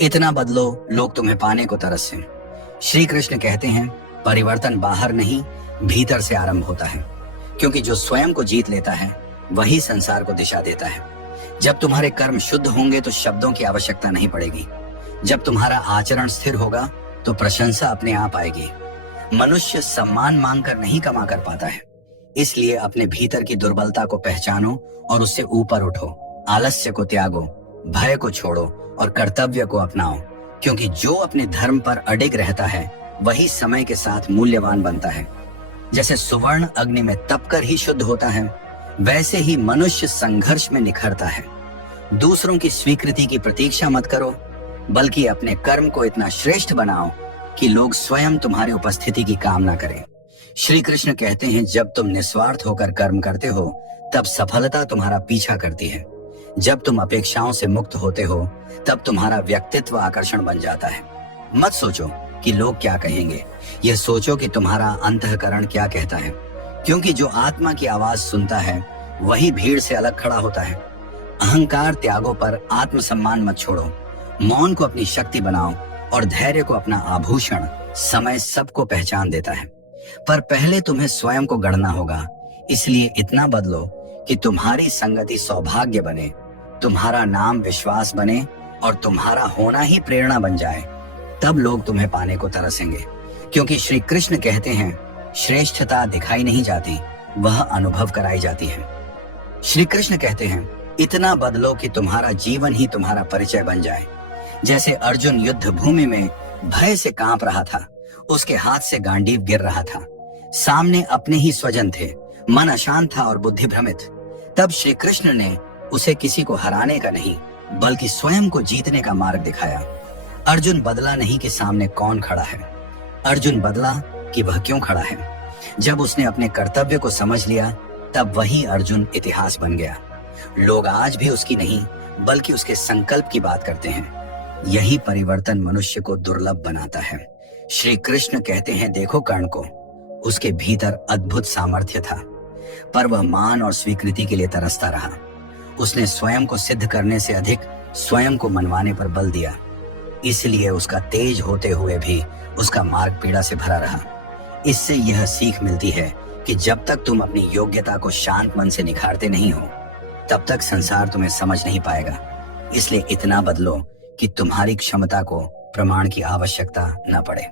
इतना बदलो लोग तुम्हें पाने को तरसें। श्री कृष्ण कहते हैं परिवर्तन बाहर नहीं भीतर से आरंभ होता है, क्योंकि जो स्वयं को जीत लेता है वही संसार को दिशा देता है। जब तुम्हारे कर्म शुद्ध होंगे तो शब्दों की आवश्यकता नहीं पड़ेगी। जब तुम्हारा आचरण स्थिर होगा तो प्रशंसा अपने आप आएगी। मनुष्य सम्मान मांगकर नहीं कमा कर पाता है, इसलिए अपने भीतर की दुर्बलता को पहचानो और उससे ऊपर उठो। आलस्य को त्यागो, भय को छोड़ो और कर्तव्य को अपनाओ, क्योंकि जो अपने धर्म पर अडिग रहता है वही समय के साथ मूल्यवान बनता है। जैसे सुवर्ण अग्नि में तपकर ही शुद्ध होता है, वैसे ही मनुष्य संघर्ष में निखरता है। दूसरों की स्वीकृति की प्रतीक्षा मत करो, बल्कि अपने कर्म को इतना श्रेष्ठ बनाओ कि लोग स्वयं तुम्हारी उपस्थिति की कामना करें। श्री कृष्ण कहते हैं जब तुम निस्वार्थ होकर कर्म करते हो तब सफलता तुम्हारा पीछा करती है। जब तुम अपेक्षाओं से मुक्त होते हो तब तुम्हारा व्यक्तित्व आकर्षण बन जाता है। मत सोचो कि लोग क्या कहेंगे, यह सोचो कि तुम्हारा अंतःकरण क्या कहता है, क्योंकि जो आत्मा की आवाज सुनता है वही भीड़ से अलग खड़ा होता है। अहंकार त्यागों पर आत्मसम्मान मत छोड़ो, मौन को अपनी शक्ति बनाओ और धैर्य को अपना आभूषण। समय सबको पहचान देता है, पर पहले तुम्हें स्वयं को गढ़ना होगा। इसलिए इतना बदलो कि तुम्हारी संगति सौभाग्य बने, तुम्हारा नाम विश्वास बने और तुम्हारा होना ही प्रेरणा बन जाए। तब लोग तुम्हें पाने को तरसेंगे, क्योंकि श्री कृष्ण कहते हैं श्रेष्ठता दिखाई नहीं जाती, वह अनुभव कराई जाती है। श्री कृष्ण कहते हैं इतना बदलो कि तुम्हारा जीवन ही तुम्हारा परिचय बन जाए। जैसे अर्जुन युद्ध भूमि में भय से कांप रहा था, उसके हाथ से गांडीव गिर रहा था, सामने अपने ही स्वजन थे, मन अशांत था और बुद्धि भ्रमित। तब श्री कृष्ण ने उसे किसी को हराने का नहीं बल्कि स्वयं को जीतने का मार्ग दिखाया। अर्जुन बदला नहीं कि सामने कौन खड़ा है, अर्जुन बदला कि वह क्यों खड़ा है। जब उसने अपने कर्तव्य को समझ लिया तब वही अर्जुन इतिहास बन गया। लोग आज भी उसकी नहीं बल्कि उसके संकल्प की बात करते हैं। यही परिवर्तन मनुष्य को दुर्लभ बनाता है। श्री कृष्ण कहते हैं देखो कर्ण को, उसके भीतर अद्भुत सामर्थ्य था, पर वह मान और स्वीकृति के लिए तरसता रहा। उसने स्वयं को सिद्ध करने से अधिक स्वयं को मनवाने पर बल दिया, इसलिए उसका तेज होते हुए भी उसका मार्ग पीड़ा से भरा रहा। इससे यह सीख मिलती है कि जब तक तुम अपनी योग्यता को शांत मन से निखारते नहीं हो तब तक संसार तुम्हें समझ नहीं पाएगा। इसलिए इतना बदलो कि तुम्हारी क्षमता को प्रमाण की आवश्यकता न पड़े।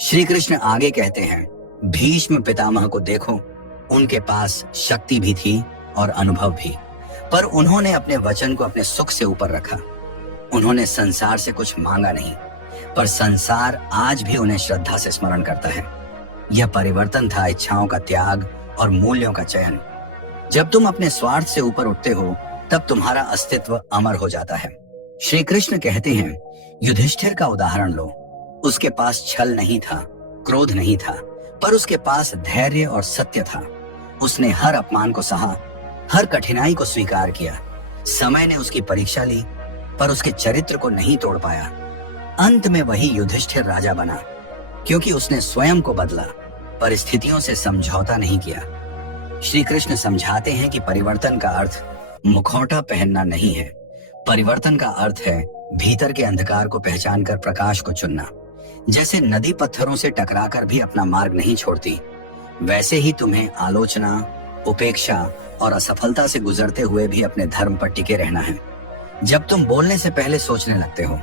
श्री कृष्ण आगे कहते हैं भीष्म पितामह को देखो, उनके पास शक्ति भी थी और अनुभव भी, पर उन्होंने अपने वचन को अपने सुख से ऊपर रखा। उन्होंने संसार से कुछ मांगा नहीं, पर संसार आज भी उन्हें श्रद्धा से स्मरण करता है। यह परिवर्तन था इच्छाओं का त्याग और मूल्यों का चयन। जब तुम अपने स्वार्थ से ऊपर उठते हो तब तुम्हारा अस्तित्व अमर हो जाता है। श्री कृष्ण कहते हैं युधिष्ठिर का उदाहरण लो। उसके पास छल नहीं था, क्रोध नहीं था, पर उसके पास धैर्य और सत्य था। उसने हर अपमान को सहा, हर कठिनाई को स्वीकार किया। समय ने उसकी परीक्षा ली, पर उसके चरित्र को नहीं तोड़ पाया। अंत में वही युधिष्ठिर राजा बना, क्योंकि उसने स्वयं को बदला, परिस्थितियों से समझौता नहीं किया। श्री कृष्ण समझाते हैं कि परिवर्तन का अर्थ मुखौटा पहनना नहीं है, परिवर्तन का अर्थ है भीतर के अंधकार को पहचानकर प्रकाश को चुनना। जैसे नदी पत्थरों से टकराकर भी अपना मार्ग नहीं छोड़ती, वैसे ही तुम्हें आलोचना, उपेक्षा और असफलता से गुजरते हुए भी अपने धर्म पर टिके रहना है। जब तुम बोलने से पहले सोचने लगते हो,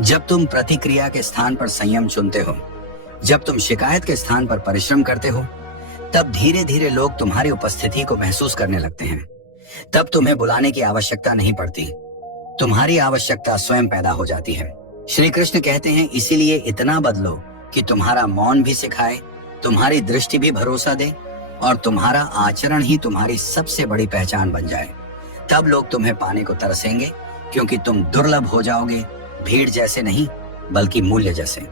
जब तुम प्रतिक्रिया के स्थान पर संयम चुनते हो, जब तुम शिकायत के स्थान पर परिश्रम करते हो, तब धीरे धीरे लोग तुम्हारी उपस्थिति को महसूस करने लगते हैं। तब तुम्हें बुलाने की आवश्यकता नहीं पड़ती, तुम्हारी आवश्यकता स्वयं पैदा हो जाती है। श्री कृष्ण कहते हैं इसीलिए इतना बदलो कि तुम्हारा मौन भी सिखाए, तुम्हारी दृष्टि भी भरोसा दे और तुम्हारा आचरण ही तुम्हारी सबसे बड़ी पहचान बन जाए। तब लोग तुम्हें पाने को तरसेंगे, क्योंकि तुम दुर्लभ हो जाओगे, भीड़ जैसे नहीं बल्कि मूल्य जैसे।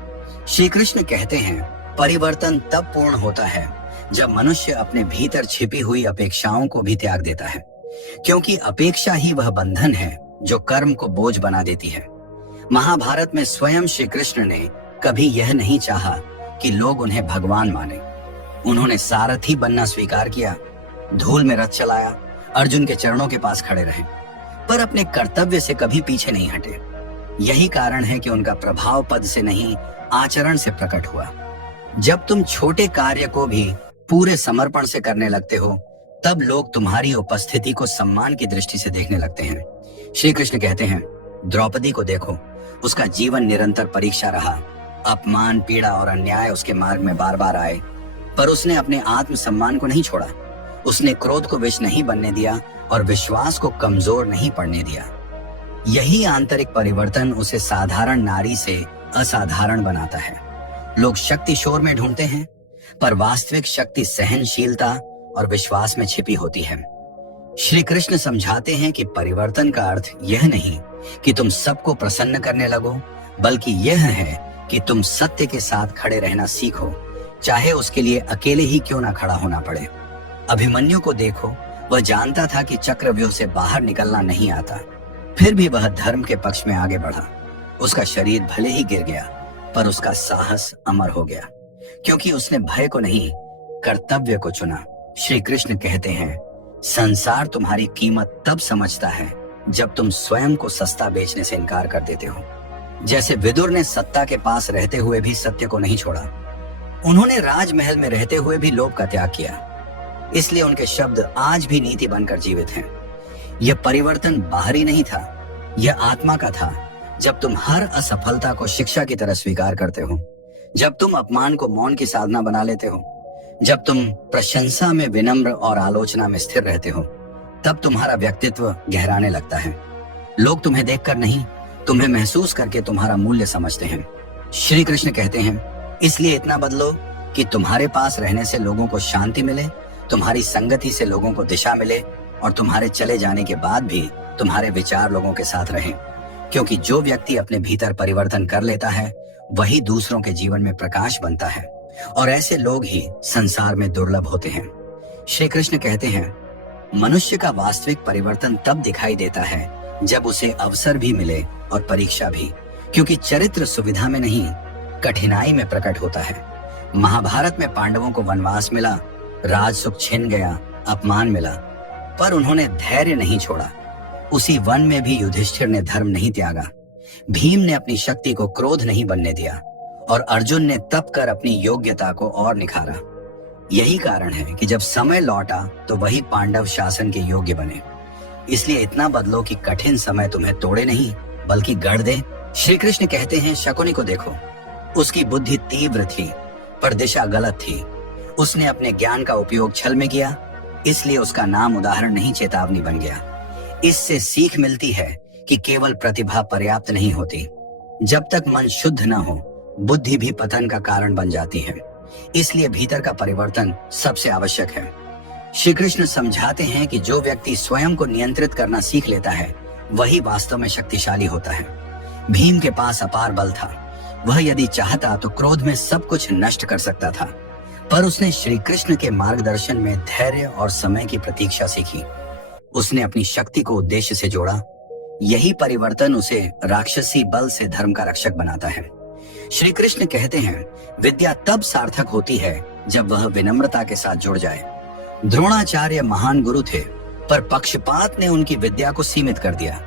श्री कृष्ण कहते हैं परिवर्तन तब पूर्ण होता है जब मनुष्य अपने भीतर छिपी हुई अपेक्षाओं को भी त्याग देता है, क्योंकि अपेक्षा ही वह बंधन है जो कर्म को बोझ बना देती है। महाभारत में स्वयं श्री कृष्ण ने कभी यह नहीं चाहा कि लोग उन्हें भगवान माने। उन्होंने सारथी बनना स्वीकार किया, धूल में रथ चलाया, अर्जुन के चरणों के पास खड़े रहे, पर अपने कर्तव्य से कभी पीछे नहीं हटे। यही कारण है कि उनका प्रभाव पद से नहीं, आचरण से प्रकट हुआ। जब तुम छोटे कार्य को भी पूरे समर्पण से करने लगते हो, तब लोग तुम्हारी उपस्थिति को सम्मान की दृष्टि से देखने लगते हैं। श्री कृष्ण कहते हैं, द्रौपदी को देखो, उसका जीवन निरंतर परीक्षा रहा। अपमान, पीड़ा और अन्याय उसके मार्ग में बार बार आए, पर उसने अपने आत्म सम्मान को नहीं छोड़ा। उसने क्रोध को विष नहीं बनने दिया और विश्वास को कमजोर नहीं पड़ने दिया। यही आंतरिक परिवर्तन उसे साधारण नारी से असाधारण बनाता है। लोग शक्ति शोर में ढूंढते हैं, पर वास्तविक शक्ति सहनशीलता और विश्वास में छिपी होती है। श्री कृष्ण समझाते हैं कि परिवर्तन का अर्थ यह नहीं कि तुम सबको प्रसन्न करने लगो, बल्कि यह है कि तुम सत्य के साथ खड़े रहना सीखो, चाहे उसके लिए अकेले ही क्यों ना खड़ा होना पड़े। अभिमन्यु को देखो, वह जानता था कि चक्रव्यूह से बाहर निकलना नहीं आता, फिर भी वह धर्म के पक्ष में आगे बढ़ा। उसका शरीर भले ही गिर गया, पर उसका साहस अमर हो गया, क्योंकि उसने भय को नहीं, कर्तव्य को चुना। श्री कृष्ण कहते हैं, संसार तुम्हारी कीमत तब समझता है जब तुम स्वयं को सस्ता बेचने से इनकार कर देते हो। जैसे विदुर ने सत्ता के पास रहते हुए भी सत्य को नहीं छोड़ा। उन्होंने राजमहल में रहते हुए भी लोभ का त्याग किया, इसलिए उनके शब्द आज भी नीति बनकर जीवित हैं। यह परिवर्तन बाहरी नहीं था, यह आत्मा का था। जब तुम हर असफलता को शिक्षा की तरह स्वीकार करते हो, जब तुम अपमान को मौन की साधना बना लेते हो, जब तुम प्रशंसा में विनम्र और आलोचना में स्थिर रहते हो, तब तुम्हारा व्यक्तित्व गहराने लगता है। लोग तुम्हें देखकर नहीं, तुम्हें महसूस करके तुम्हारा मूल्य समझते हैं। श्री कृष्ण कहते हैं, इसलिए इतना बदलो कि तुम्हारे पास रहने से लोगों को शांति मिले, तुम्हारी संगति से लोगों को दिशा मिले, और तुम्हारे चले जाने के बाद भी तुम्हारे विचार लोगों के साथ रहें। क्योंकि जो व्यक्ति अपने भीतर परिवर्तन कर लेता है, वही दूसरों के जीवन में प्रकाश बनता है, और ऐसे लोग ही संसार में दुर्लभ होते हैं। श्री कृष्ण कहते हैं, मनुष्य का वास्तविक परिवर्तन तब दिखाई देता है जब उसे अवसर भी मिले और परीक्षा भी, क्योंकि चरित्र सुविधा में नहीं, कठिनाई में प्रकट होता है। महाभारत में पांडवों को वनवास मिला, राज सुख छिन गया, अपमान मिला, पर उन्होंने धैर्य नहीं छोड़ा। उसी वन में भी युधिष्ठिर ने धर्म नहीं त्यागा, भीम ने अपनी शक्ति को क्रोध नहीं बनने दिया, और अर्जुन ने तप कर अपनी योग्यता को और निखारा। यही कारण है कि जब समय लौटा तो वही पांडव शासन के योग्य बने। इसलिए इतना बदलो कि कठिन समय तुम्हें तोड़े नहीं, बल्कि गढ़ दे। श्री कृष्ण कहते हैं, शकुनी को देखो, उसकी बुद्धि तीव्र थी, पर दिशा गलत थी। उसने अपने ज्ञान का उपयोग छल में किया, इसलिए उसका नाम उदाहरण नहीं, चेतावनी बन गया। इससे सीख मिलती है कि केवल प्रतिभा पर्याप्त नहीं होती। जब तक मन शुद्ध न हो, बुद्धि भी पतन का कारण बन जाती है। इसलिए भीतर का परिवर्तन सबसे आवश्यक है। श्री कृष्ण समझाते हैं कि जो व्यक्ति स्वयं को नियंत्रित करना सीख लेता है, वही वास्तव में शक्तिशाली होता है। भीम के पास अपार बल था, वह यदि चाहता तो क्रोध में सब कुछ नष्ट कर सकता था, पर उसने श्री कृष्ण के मार्गदर्शन में धैर्य और समय की प्रतीक्षा सीखी। उसने अपनी शक्ति को उद्देश्य से जोड़ा। यही परिवर्तन उसे राक्षसी बल से धर्म का रक्षक बनाता है। श्री कृष्ण कहते हैं, विद्या तब सार्थक होती है जब वह विनम्रता के साथ जुड़ जाए। द्रोणाचार्य महान गुरु थे, पर पक्षपात ने उनकी विद्या को सीमित कर दिया।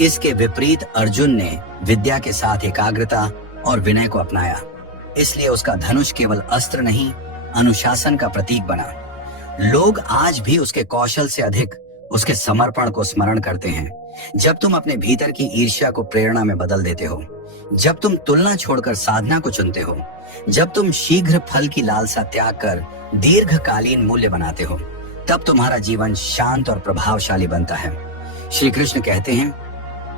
इसके विपरीत अर्जुन ने विद्या के साथ एकाग्रता और विनय को अपनाया, इसलिए उसका धनुष केवल अस्त्र नहीं, अनुशासन का प्रतीक बना। लोग आज भी उसके कौशल से अधिक उसके समर्पण को स्मरण करते हैं। जब तुम अपने भीतर की ईर्ष्या को प्रेरणा में बदल देते हो, जब तुम तुलना छोड़कर साधना को चुनते हो, जब तुम शीघ्र फल की लालसा त्याग कर दीर्घकालीन मूल्य बनाते हो, तब तुम्हारा जीवन शांत और प्रभावशाली बनता है। श्री कृष्ण कहते हैं,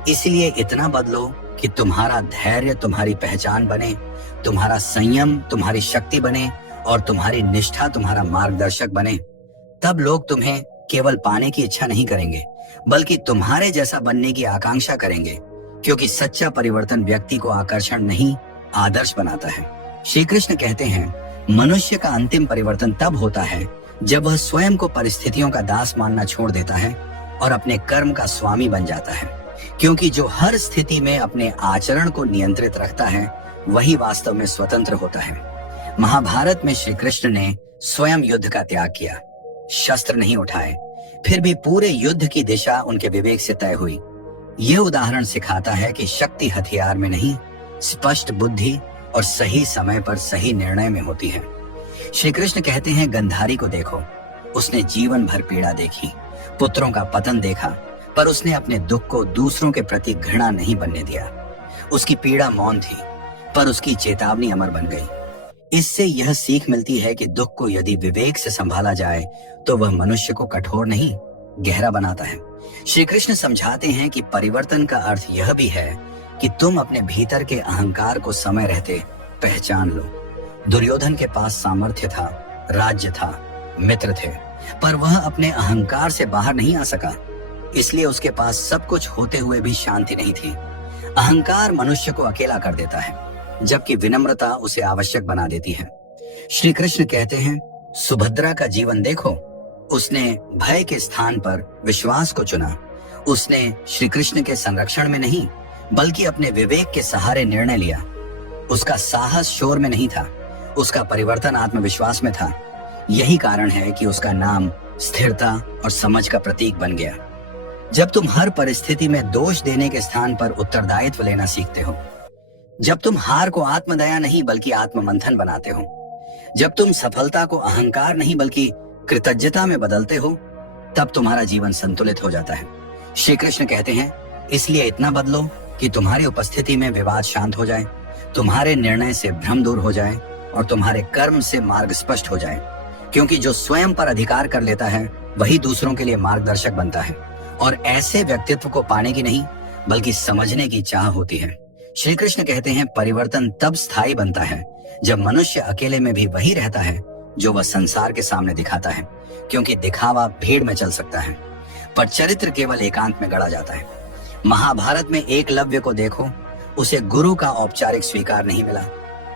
इसलिए इतना बदलो कि तुम्हारा धैर्य तुम्हारी पहचान बने, तुम्हारा संयम तुम्हारी शक्ति बने, और तुम्हारी निष्ठा तुम्हारा मार्गदर्शक बने। तब लोग तुम्हें केवल पाने की इच्छा नहीं करेंगे, बल्कि तुम्हारे जैसा बनने की आकांक्षा करेंगे, क्योंकि सच्चा परिवर्तन व्यक्ति को आकर्षण नहीं, आदर्श बनाता है। श्री कृष्ण कहते हैं, मनुष्य का अंतिम परिवर्तन तब होता है जब वह स्वयं को परिस्थितियों का दास मानना छोड़ देता है और अपने कर्म का स्वामी बन जाता है। क्योंकि जो हर स्थिति में अपने आचरण को नियंत्रित रखता है, वही वास्तव में स्वतंत्र होता है। महाभारत में श्री कृष्ण ने स्वयं युद्ध का त्याग किया, शस्त्र नहीं उठाए, फिर भी पूरे युद्ध की दिशा उनके विवेक से तय हुई। यह उदाहरण सिखाता है कि शक्ति हथियार में नहीं, स्पष्ट बुद्धि और सही समय पर सही निर्णय में होती है। श्री कृष्ण कहते हैं, गंधारी को देखो, उसने जीवन भर पीड़ा देखी, पुत्रों का पतन देखा, पर उसने अपने दुख को दूसरों के प्रति घृणा नहीं बनने दिया। उसकी पीड़ा मौन थी, पर उसकी चेतावनी अमर बन गई। इससे यह सीख मिलती है कि दुख को यदि विवेक से संभाला जाए तो वह मनुष्य को कठोर नहीं, गहरा बनाता है। श्री कृष्ण समझाते हैं कि परिवर्तन का अर्थ यह भी है कि तुम अपने भीतर के अहंकार को समय रहते पहचान लो। दुर्योधन के पास सामर्थ्य था, राज्य था, मित्र थे, पर वह अपने अहंकार से बाहर नहीं आ सका। इसलिए उसके पास सब कुछ होते हुए भी शांति नहीं थी। अहंकार मनुष्य को अकेला कर देता है, जबकि विनम्रता उसे आवश्यक बना देती है। श्री कृष्ण कहते हैं, सुभद्रा का जीवन देखो, उसने भय के स्थान पर विश्वास को चुना। उसने श्री कृष्ण के संरक्षण में नहीं, बल्कि अपने विवेक के सहारे निर्णय लिया। उसका साहस शोर में नहीं था, उसका परिवर्तन आत्मविश्वास में था। यही कारण है कि उसका नाम स्थिरता और समझ का प्रतीक बन गया। जब तुम हर परिस्थिति में दोष देने के स्थान पर उत्तरदायित्व लेना सीखते हो, जब तुम हार को आत्मदया नहीं बल्कि आत्ममंथन बनाते हो, जब तुम सफलता को अहंकार नहीं बल्कि कृतज्ञता में बदलते हो, तब तुम्हारा जीवन संतुलित हो जाता है। श्री कृष्ण कहते हैं, इसलिए इतना बदलो कि तुम्हारी उपस्थिति में विवाद शांत हो जाए, तुम्हारे निर्णय से भ्रम दूर हो जाए और तुम्हारे कर्म से मार्ग स्पष्ट हो जाए। क्योंकि जो स्वयं पर अधिकार कर लेता है वही दूसरों के लिए मार्गदर्शक बनता है, और ऐसे व्यक्तित्व को पाने की नहीं बल्कि समझने की चाह होती है। श्री कृष्ण कहते हैं, परिवर्तन तब स्थायी बनता है जब मनुष्य अकेले में भी वही रहता है जो वह संसार के सामने दिखाता है, क्योंकि दिखावा भीड़ में चल सकता है, पर चरित्र केवल एकांत में गढ़ा जाता है। महाभारत में एकलव्य को देखो, उसे गुरु का औपचारिक स्वीकार नहीं मिला,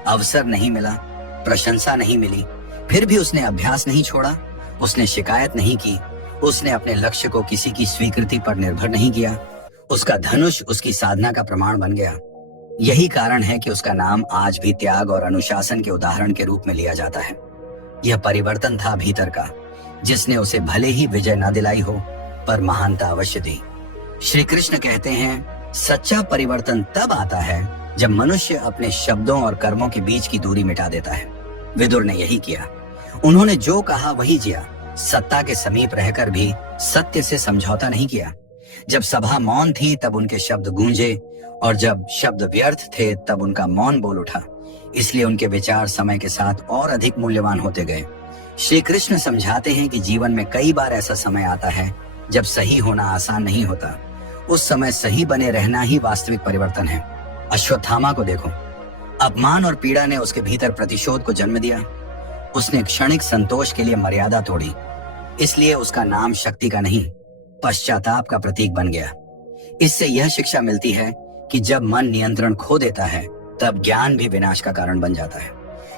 अवसर नहीं मिला, प्रशंसा नहीं मिली, फिर भी उसने अभ्यास नहीं छोड़ा, उसने शिकायत नहीं की, उसने अपने लक्ष्य को किसी की स्वीकृति पर निर्भर नहीं किया। उसका धनुष उसकी साधना का प्रमाण बन गया। यही कारण है कि उसका नाम आज भी त्याग और अनुशासन के उदाहरण के रूप में लिया जाता है। यह परिवर्तन था भीतर का, जिसने उसे भले ही विजय न दिलाई हो, पर महानता अवश्य दी। श्री कृष्ण कहते हैं, सच्चा परिवर्तन तब आता है जब मनुष्य अपने शब्दों और कर्मों के बीच की दूरी मिटा देता है। विदुर ने यही किया। उन्होंने जो कहा वही जिया, सत्ता के समीप रहकर भी सत्य से समझौता नहीं किया। जब सभा मौन थी तब उनके शब्द गूंजे, और जब शब्द व्यर्थ थे तब उनका मौन बोल उठा। इसलिए उनके विचार समय के साथ और अधिक मूल्यवान होते गए। श्री कृष्ण समझाते हैं कि जीवन में कई बार ऐसा समय आता है जब सही होना आसान नहीं होता। उस समय सही बने रहना ही वास्तविक परिवर्तन है। अश्वत्थामा को देखो, अपमान और पीड़ा ने उसके भीतर प्रतिशोध को जन्म दिया। उसने क्षणिक संतोष के लिए मर्यादा तोड़ी, इसलिए उसका नाम शक्ति का नहीं, पश्चाताप का प्रतीक बन गया। इससे यह शिक्षा मिलती है कि जब मन नियंत्रण खो देता है तब ज्ञान भी विनाश का कारण बन जाता है।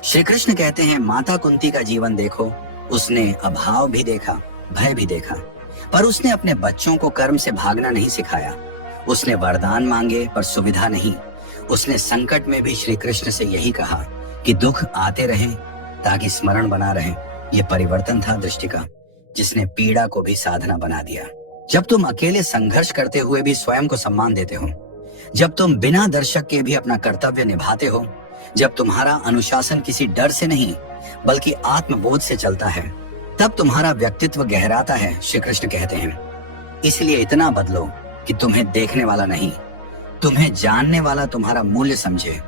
श्री कृष्ण कहते हैं, माता कुंती का जीवन देखो, उसने अभाव भी देखा, भय भी देखा, पर उसने अपने बच्चों को कर्म से भागना नहीं सिखाया। उसने वरदान मांगे पर सुविधा नहीं। उसने संकट में भी श्री कृष्ण से यही कहा कि दुख आते रहे ताकि स्मरण बना रहे। यह परिवर्तन था दृष्टि का, जिसने पीड़ा को भी साधना बना दिया। जब तुम अकेले संघर्ष करते हुए भी स्वयं को सम्मान देते हो, जब तुम बिना दर्शक के भी अपना कर्तव्य निभाते हो, जब तुम्हारा अनुशासन किसी डर से नहीं बल्कि आत्मबोध से चलता है, तब तुम्हारा व्यक्तित्व गहराता है। श्री कृष्ण कहते हैं, इसलिए इतना बदलो कि तुम्हें देखने वाला नहीं, तुम्हें जानने वाला तुम्हारा मूल्य समझे।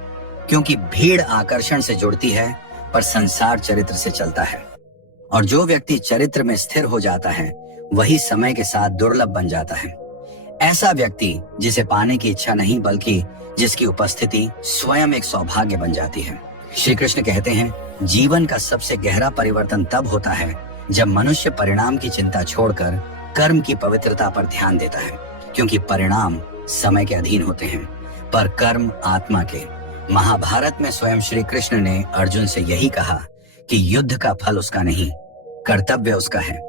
क्योंकि भीड़ आकर्षण से जुड़ती है पर संसार चरित्र से चलता है, और जो व्यक्ति चरित्र में स्थिर हो जाता है वही समय के साथ दुर्लभ बन जाता है। ऐसा व्यक्ति जिसे पाने की इच्छा नहीं बल्कि जिसकी उपस्थिति स्वयं एक सौभाग्य बन जाती है। श्री कृष्ण कहते हैं, जीवन का सबसे गहरा परिवर्तन तब होता है जब मनुष्य परिणाम की चिंता छोड़कर कर्म की पवित्रता पर ध्यान देता है, क्योंकि परिणाम समय के अधीन होते हैं पर कर्म आत्मा के। महाभारत में स्वयं श्री कृष्ण ने अर्जुन से यही कहा कि युद्ध का फल उसका नहीं, कर्तव्य उसका है।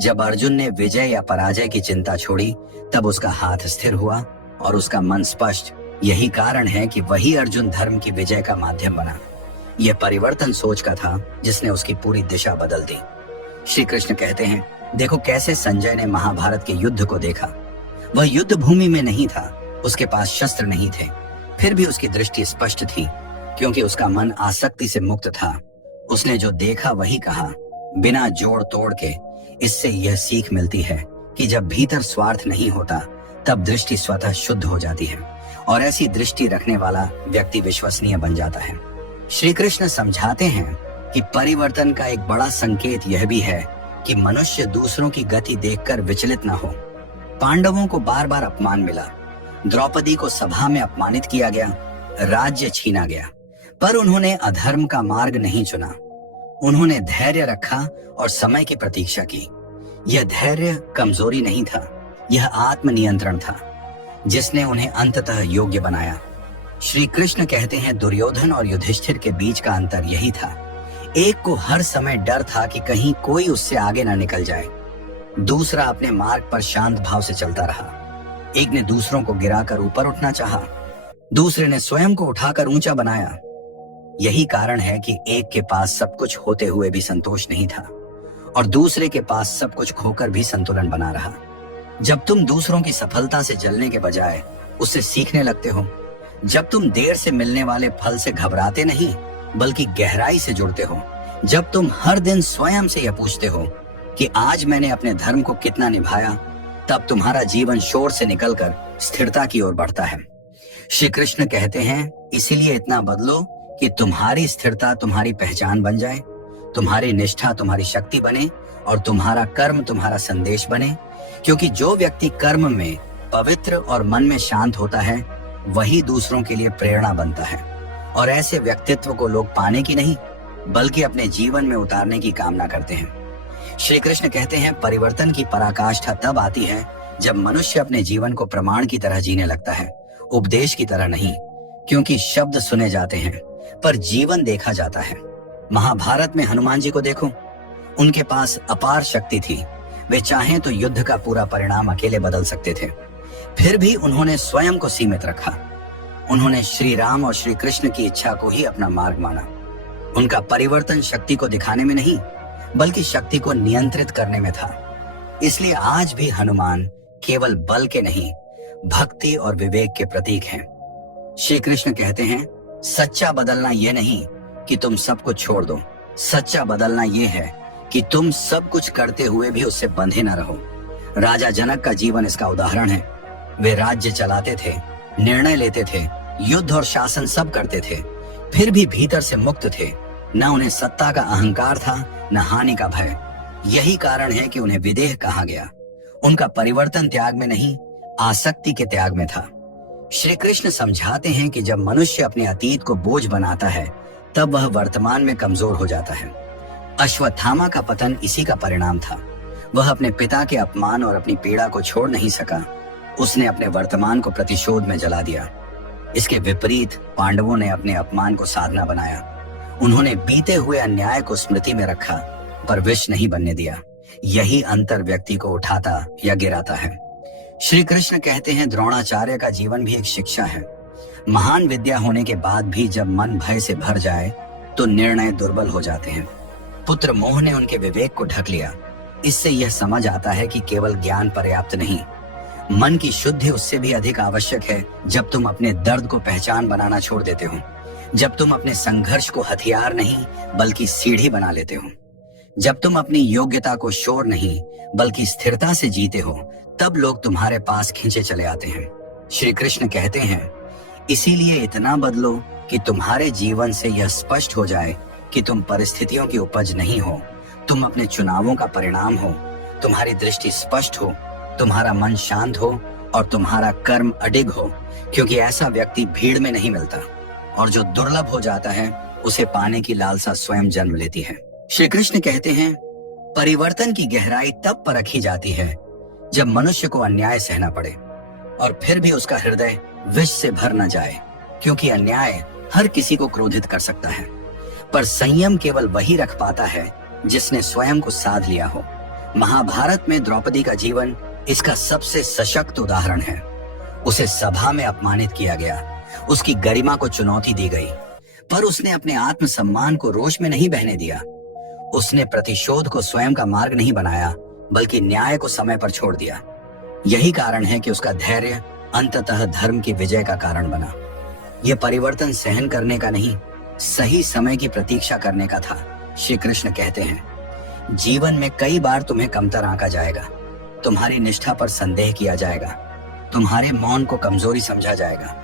जब अर्जुन ने विजय या पराजय की चिंता छोड़ी तब उसका हाथ स्थिर हुआ और उसका मन स्पष्ट। यही कारण है कि वही अर्जुन धर्म की विजय का माध्यम बना। यह परिवर्तन सोच का था जिसने उसकी पूरी दिशा बदल दी। श्री कृष्ण कहते हैं, देखो कैसे संजय ने महाभारत के युद्ध को देखा। वह युद्ध भूमि में नहीं था, उसके पास शस्त्र नहीं थे, फिर भी उसकी दृष्टि स्पष्ट थी, क्योंकि उसका मन आसक्ति से मुक्त था। उसने जो देखा वही कहा, बिना जोड़ तोड़ के। इससे यह सीख मिलती है कि जब भीतर स्वार्थ नहीं होता, तब दृष्टि स्वतः शुद्ध हो जाती है, और ऐसी दृष्टि रखने वाला व्यक्ति विश्वसनीय बन जाता है। श्री कृष्ण समझाते हैं कि परिवर्तन का एक बड़ा संकेत यह भी है कि मनुष्य दूसरों की गति देखकर विचलित न हो। पांडवों को बार बार अपमान मिला, द्रौपदी को सभा में अपमानित किया गया, राज्य छीना गया, पर उन्होंने अधर्म का मार्ग नहीं चुना। उन्होंने धैर्य रखा और समय की प्रतीक्षा की। यह धैर्य कमजोरी नहीं था, यह आत्मनियंत्रण था, जिसने उन्हें अंततः योग्य बनाया। श्री कृष्ण कहते हैं, दुर्योधन और युधिष्ठिर के बीच का अंतर यही था। एक को हर समय डर था कि कहीं कोई उससे आगे न निकल जाए, दूसरा अपने मार्ग पर शांत भाव से चलता रहा। एक ने दूसरों को गिराकर ऊपर उठना चाहा, दूसरे ने स्वयं को उठाकर ऊंचा बनाया। यही कारण है कि एक के पास सब कुछ होते हुए भी संतोष नहीं था, और दूसरे के पास सब कुछ खोकर भी संतुलन बना रहा। जब तुम दूसरों की सफलता से जलने के बजाय उससे सीखने लगते हो, जब तुम देर से मिलने वाले फल से घबराते नहीं बल्कि गहराई से जुड़ते हो, जब तुम हर दिन स्वयं से यह पूछते हो कि आज मैंने अपने धर्म को कितना निभाया, तब तुम्हारा जीवन शोर से निकलकर स्थिरता की ओर बढ़ता है। श्री कृष्ण कहते हैं, इसीलिए इतना बदलो कि तुम्हारी स्थिरता तुम्हारी पहचान बन जाए, तुम्हारी निष्ठा तुम्हारी शक्ति बने, और तुम्हारा कर्म तुम्हारा संदेश बने। क्योंकि जो व्यक्ति कर्म में पवित्र और मन में शांत होता है, वही दूसरों के लिए प्रेरणा बनता है, और ऐसे व्यक्तित्व को लोग पाने की नहीं बल्कि अपने जीवन में उतारने की कामना करते हैं। श्री कृष्ण कहते हैं, परिवर्तन की पराकाष्ठा तब आती है जब मनुष्य अपने जीवन को प्रमाण की तरह जीने लगता है, उपदेश की तरह नहीं। क्योंकि शब्द सुने जाते हैं पर जीवन देखा जाता है। महाभारत में हनुमान जी को देखो, उनके पास अपार शक्ति थी। वे चाहें तो युद्ध का पूरा परिणाम अकेले बदल सकते थे, फिर भी उन्होंने स्वयं को सीमित रखा। उन्होंने श्री राम और श्री कृष्ण की इच्छा को ही अपना मार्ग माना। उनका परिवर्तन शक्ति को दिखाने में नहीं बल्कि शक्ति को नियंत्रित करने में था। इसलिए आज भी हनुमान केवल बल के नहीं, भक्ति और विवेक के प्रतीक हैं। श्री कृष्ण कहते हैं, सच्चा बदलना यह नहीं कि तुम सब कुछ छोड़ दो, सच्चा बदलना यह है कि तुम सब कुछ करते हुए भी उससे बंधे न रहो। राजा जनक का जीवन इसका उदाहरण है। वे राज्य चलाते थे, निर्णय लेते थे, युद्ध और शासन सब करते थे, फिर भी भीतर से मुक्त थे। न उन्हें सत्ता का अहंकार था, न हानि का भय। यही कारण है कि उन्हें विदेह कहा गया। उनका परिवर्तन त्याग में नहीं, आसक्ति के त्याग में था। श्री कृष्ण समझाते हैं कि जब मनुष्य अपने अतीत को बोझ बनाता है, तब वह वर्तमान में कमजोर हो जाता है। अश्वत्थामा का पतन इसी का परिणाम था। वह अपने पिता के अपमान और अपनी पीड़ा को छोड़ नहीं सका। उसने अपने वर्तमान को प्रतिशोध में जला दिया। इसके विपरीत पांडवों ने अपने अपमान को साधना बनाया। उन्होंने बीते हुए अन्याय को स्मृति में रखा, पर विष नहीं बनने दिया। यही अंतर व्यक्ति को उठाता या गिराता है। श्री कृष्ण कहते हैं, द्रोणाचार्य का जीवन भी एक शिक्षा है। महान विद्या होने के बाद भी जब मन भय से भर जाए तो निर्णय दुर्बल हो जाते हैं। पुत्र मोह ने उनके विवेक को ढक लिया। इससे यह समझ आता है कि केवल ज्ञान पर्याप्त नहीं, मन की शुद्धि उससे भी अधिक आवश्यक है। जब तुम अपने दर्द को पहचान बनाना छोड़ देते हो, जब तुम अपने संघर्ष को हथियार नहीं बल्कि सीढ़ी बना लेते हो, जब तुम अपनी योग्यता को शोर नहीं बल्कि स्थिरता से जीते हो, तब लोग तुम्हारे पास खींचे चले आते हैं। श्री कृष्ण कहते हैं, इसीलिए इतना बदलो कि तुम्हारे जीवन से यह स्पष्ट हो जाए कि तुम परिस्थितियों की उपज नहीं हो, तुम अपने चुनावों का परिणाम हो। तुम्हारी दृष्टि स्पष्ट हो, तुम्हारा मन शांत हो और तुम्हारा कर्म अडिग हो। क्योंकि ऐसा व्यक्ति भीड़ में नहीं मिलता, और जो दुर्लभ हो जाता है उसे पाने की लालसा स्वयं जन्म लेती है। श्री कृष्ण कहते हैं, परिवर्तन की गहराई तब परखी जाती है जब मनुष्य को अन्याय सहना पड़े और फिर भी उसका हृदय विष से भर न जाए। क्योंकि अन्याय हर किसी को क्रोधित कर सकता है, पर संयम केवल वही रख पाता है जिसने स्वयं को साध लिया हो। महाभारत में द्रौपदी का जीवन इसका सबसे सशक्त उदाहरण है। उसे सभा में अपमानित किया गया, उसकी गरिमा को चुनौती दी गई, पर उसने अपने आत्मसम्मान को रोष में नहीं बहने दिया। उसने प्रतिशोध को स्वयं का मार्ग नहीं बनाया बल्कि न्याय को समय पर छोड़ दिया। यही कारण है कि उसका धैर्य अंततः धर्म की विजय का कारण बना। यह परिवर्तन सहन करने का नहीं, सही समय की प्रतीक्षा करने का था। श्री कृष्ण कहते हैं, जीवन में कई बार तुम्हें कमतर आंका जाएगा, तुम्हारी निष्ठा पर संदेह किया जाएगा, तुम्हारे मौन को कमजोरी समझा जाएगा।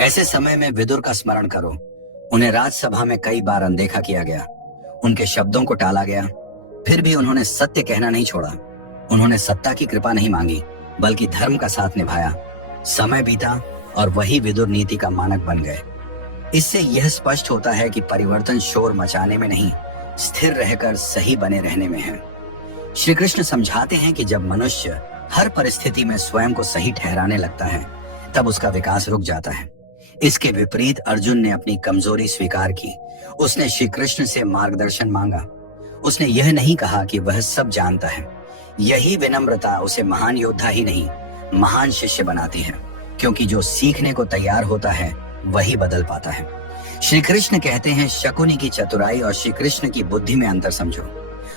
ऐसे समय में विदुर का स्मरण करो। उन्हें राजसभा में कई बार अनदेखा किया गया, उनके शब्दों को टाला गया, फिर भी उन्होंने सत्य कहना नहीं छोड़ा। उन्होंने सत्ता की कृपा नहीं मांगी, बल्कि धर्म का साथ निभाया। समय बीता और वही विदुर नीति का मानक बन गए। इससे यह स्पष्ट होता है कि परिवर्तन शोर मचाने में नहीं, स्थिर रहकर सही बने रहने में है। श्री कृष्ण समझाते हैं कि जब मनुष्य हर परिस्थिति में स्वयं को सही ठहराने लगता है, तब उसका विकास रुक जाता है। इसके विपरीत अर्जुन ने अपनी कमजोरी स्वीकार की। उसने श्री कृष्ण से मार्गदर्शन मांगा। उसने यह नहीं कहा कि वह सब जानता है। यही विनम्रता उसे महान योद्धा ही नहीं, महान शिष्य बनाती है, क्योंकि जो सीखने को तैयार होता है वही बदल पाता है। श्री कृष्ण कहते हैं, शकुनी की चतुराई और श्री कृष्ण की बुद्धि में अंतर समझो।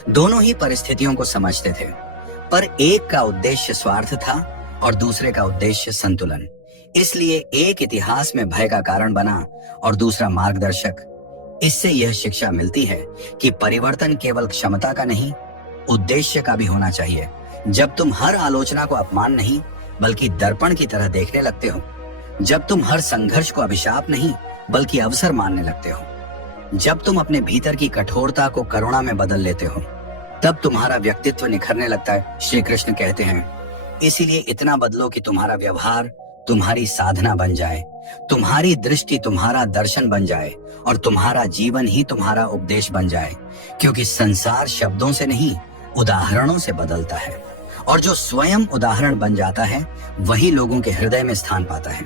दोनों ही परिस्थितियों को समझते थे, पर एक का उद्देश्य स्वार्थ था और दूसरे का उद्देश्य संतुलन। इसलिए एक इतिहास में भय का कारण बना और दूसरा मार्गदर्शक। इससे यह शिक्षा मिलती है कि परिवर्तन केवल क्षमता का नहीं, उद्देश्य का भी होना चाहिए। जब तुम हर आलोचना को अपमान नहीं, बल्कि दर्पण की तरह देखने लगते हो, जब तुम हर संघर्ष को अभिशाप नहीं, बल्कि अवसर मानने लगते हो, जब तुम अपने भीतर की कठोरता को करुणा में बदल लेते हो, तब तुम्हारा व्यक्तित्व निखरने लगता है। श्री कृष्ण कहते हैं, इसीलिए इतना बदलो कि तुम्हारा व्यवहार तुम्हारी साधना बन जाए, तुम्हारी दृष्टि तुम्हारा दर्शन बन जाए और तुम्हारा जीवन ही तुम्हारा उपदेश बन जाए। क्योंकि संसार शब्दों से नहीं, उदाहरणों से बदलता है, और जो स्वयं उदाहरण बन जाता है वही लोगों के हृदय में स्थान पाता है।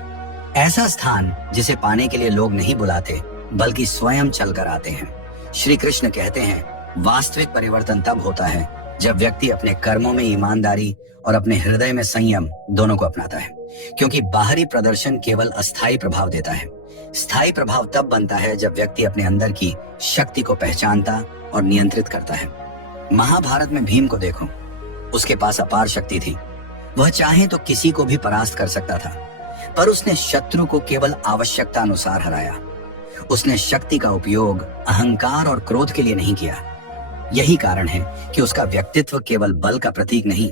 ऐसा स्थान जिसे पाने के लिए लोग नहीं बुलाते, बल्कि स्वयं चलकर आते हैं। श्री कृष्ण कहते हैं, वास्तविक परिवर्तन तब होता है जब व्यक्ति अपने कर्मों में ईमानदारी और अपने हृदय में संयम दोनों को अपनाता है। क्योंकि बाहरी प्रदर्शन केवल अस्थायी प्रभाव देता है। स्थायी प्रभाव तब बनता है जब व्यक्ति अपने अंदर की शक्ति को पहचानता और नियंत्रित करता है। महाभारत में भीम को देखो, उसके पास अपार शक्ति थी। वह चाहे तो किसी को भी परास्त कर सकता था, पर उसने शत्रु को केवल आवश्यकता अनुसार हराया। उसने शक्ति का उपयोग अहंकार और क्रोध के लिए नहीं किया। यही कारण है कि उसका व्यक्तित्व केवल बल का प्रतीक नहीं,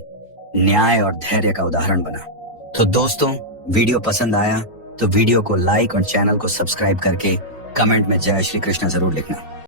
न्याय और धैर्य का उदाहरण बना। तो दोस्तों, वीडियो पसंद आया तो वीडियो को लाइक और चैनल को सब्सक्राइब करके कमेंट में जय श्री कृष्ण जरूर लिखना।